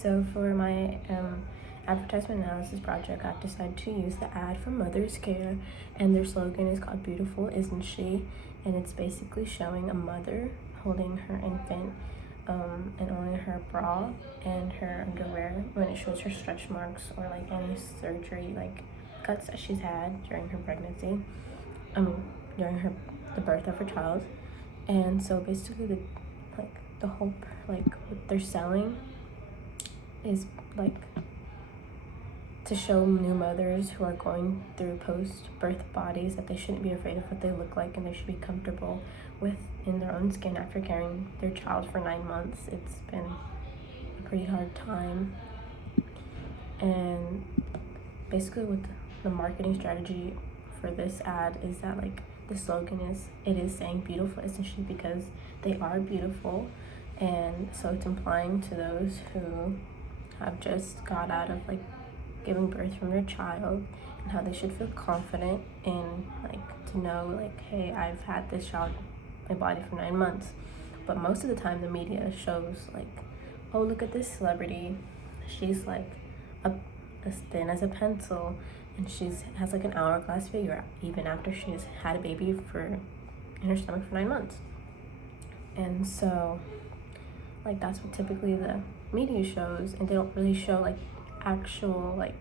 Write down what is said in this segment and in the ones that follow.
So for my advertisement analysis project, I've decided to use the ad from Mothercare, and their slogan is called "Beautiful, Isn't She?" And it's basically showing a mother holding her infant and only her bra and her underwear when it shows her stretch marks or like any surgery, like cuts that she's had during her pregnancy, during the birth of her child. And so basically the whole what they're selling is like to show new mothers who are going through post-birth bodies that they shouldn't be afraid of what they look like, and they should be comfortable in their own skin after carrying their child for 9 months. It's been a pretty hard time. And basically what the marketing strategy for this ad is that like the slogan is saying "Beautiful, isn't she?" because they are beautiful. And so it's implying to those who have just got out of like giving birth from their child and how they should feel confident in like to know like, hey, I've had this child in my body for 9 months. But most of the time the media shows like, oh, look at this celebrity, she's like as thin as a pencil, and has like an hourglass figure even after she's had a baby in her stomach for 9 months. And so like that's what typically the media shows, and they don't really show like actual like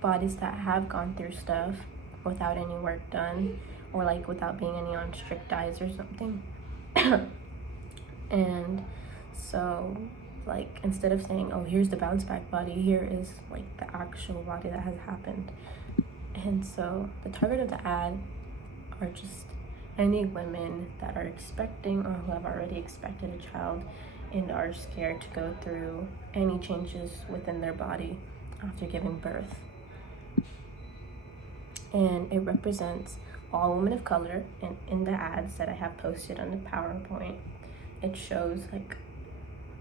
bodies that have gone through stuff without any work done, or like without being any on strict diets or something. And so like instead of saying, oh, here's the bounce back body, here is like the actual body that has happened. And so the target of the ad are just any women that are expecting or who have already expected a child and are scared to go through any changes within their body after giving birth. And it represents all women of color. And in the ads that I have posted on the PowerPoint, it shows like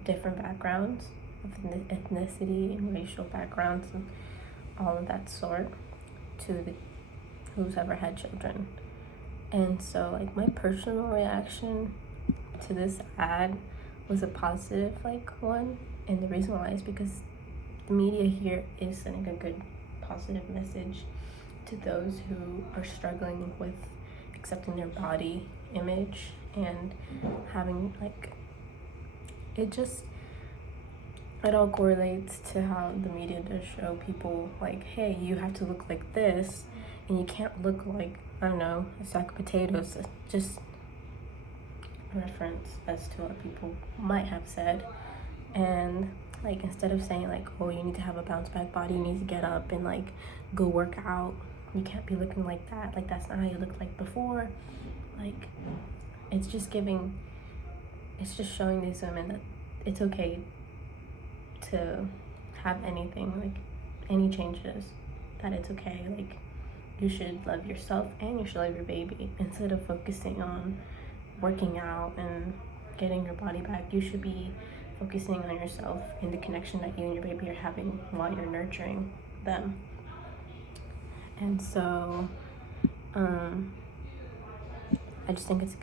different backgrounds of ethnicity and racial backgrounds and all of that sort to who's ever had children. And so like my personal reaction to this ad was a positive like one, and the reason why is because the media here is sending a good positive message to those who are struggling with accepting their body image and having like it all correlates to how the media does show people like, hey, you have to look like this and you can't look like, I don't know, a sack of potatoes. Just a reference as to what people might have said. And like instead of saying like, oh, you need to have a bounce back body, you need to get up and like go work out, you can't be looking like that, like that's not how you looked like before. Like it's just showing these women that it's okay to have anything, like any changes, that it's okay. Like you should love yourself and you should love your baby. Instead of focusing on working out and getting your body back, you should be focusing on yourself and the connection that you and your baby are having while you're nurturing them. And so I just think it's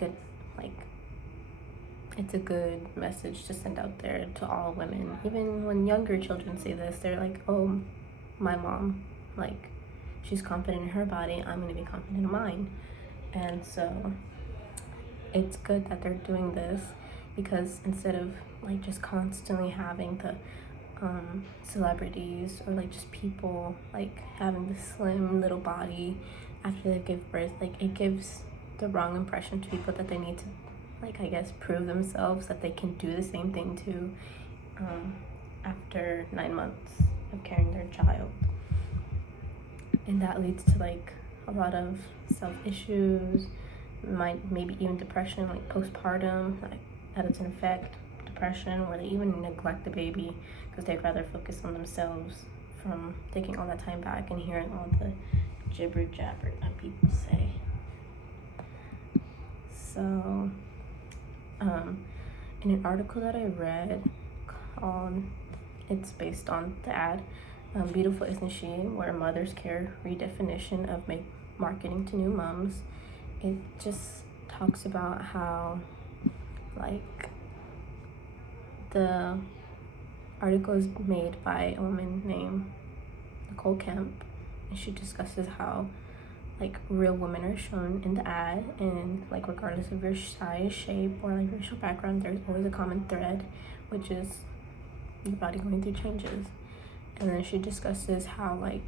a good message to send out there to all women. Even when younger children see this, they're like, oh, my mom, like she's confident in her body, I'm gonna be confident in mine. And so it's good that they're doing this, because instead of like just constantly having the celebrities or like just people like having the slim little body after they give birth, like it gives the wrong impression to people that they need to like, I guess, prove themselves that they can do the same thing too after 9 months of carrying their child. And that leads to like a lot of self-issues, maybe even depression, like postpartum, like that it's an effect, depression, where they even neglect the baby because they'd rather focus on themselves from taking all that time back and hearing all the jibber jabber that people say. So in an article that I read it's based on the ad, Beautiful, Isn't She?, where Mothercare redefinition of marketing to new moms, it just talks about how like the article is made by a woman named Kemp, and she discusses how like real women are shown in the ad, and like regardless of your size, shape, or like racial background, there's always a common thread, which is your body going through changes. And then she discusses how like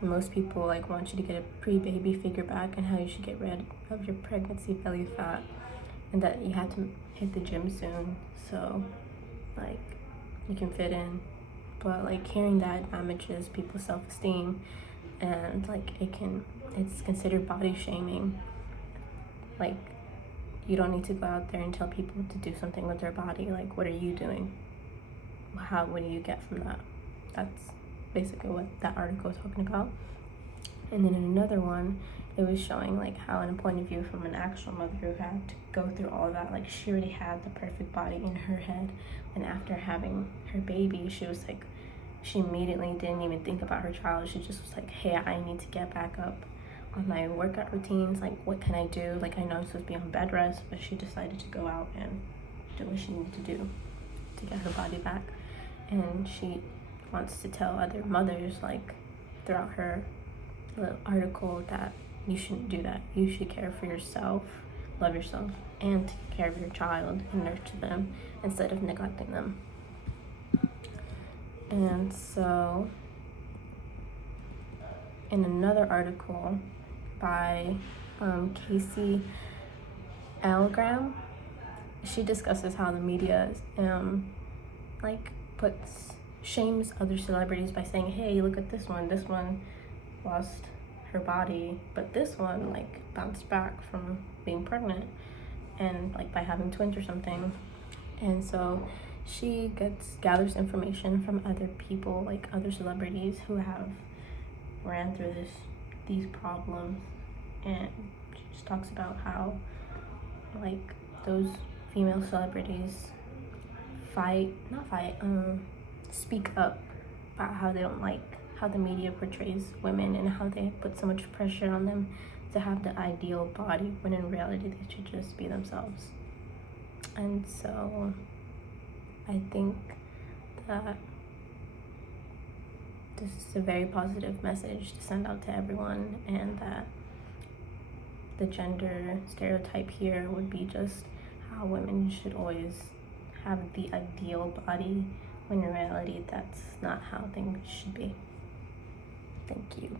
most people like want you to get a pre-baby figure back, and how you should get rid of your pregnancy belly fat, and that you have to hit the gym soon so like you can fit in. But like hearing that damages people's self-esteem, and like it's considered body shaming. Like, you don't need to go out there and tell people to do something with their body. Like, what are you doing? What do you get from that? That's basically what that article was talking about. And then in another one, it was showing like how, in a point of view from an actual mother who had to go through all that, like she already had the perfect body in her head, and after having her baby, she was like, she immediately didn't even think about her child. She just was like, hey, I need to get back up on my workout routines. Like, what can I do? Like, I know I'm supposed to be on bed rest, but she decided to go out and do what she needed to do to get her body back. And she wants to tell other mothers, like, throughout her little article, that you shouldn't do that. You should care for yourself, love yourself, and take care of your child and nurture them instead of neglecting them. And so in another article by Casey Ahlgrim, she discusses how the media like shames other celebrities by saying, hey, look at this one lost her body, but this one like bounced back from being pregnant, and like by having twins or something. And so she gathers information from other people, like other celebrities who have ran through these problems, and she just talks about how like those female celebrities speak up about how they don't like how the media portrays women, and how they put so much pressure on them to have the ideal body, when in reality they should just be themselves. And so I think that this is a very positive message to send out to everyone, and that the gender stereotype here would be just how women should always have the ideal body, when in reality that's not how things should be. Thank you.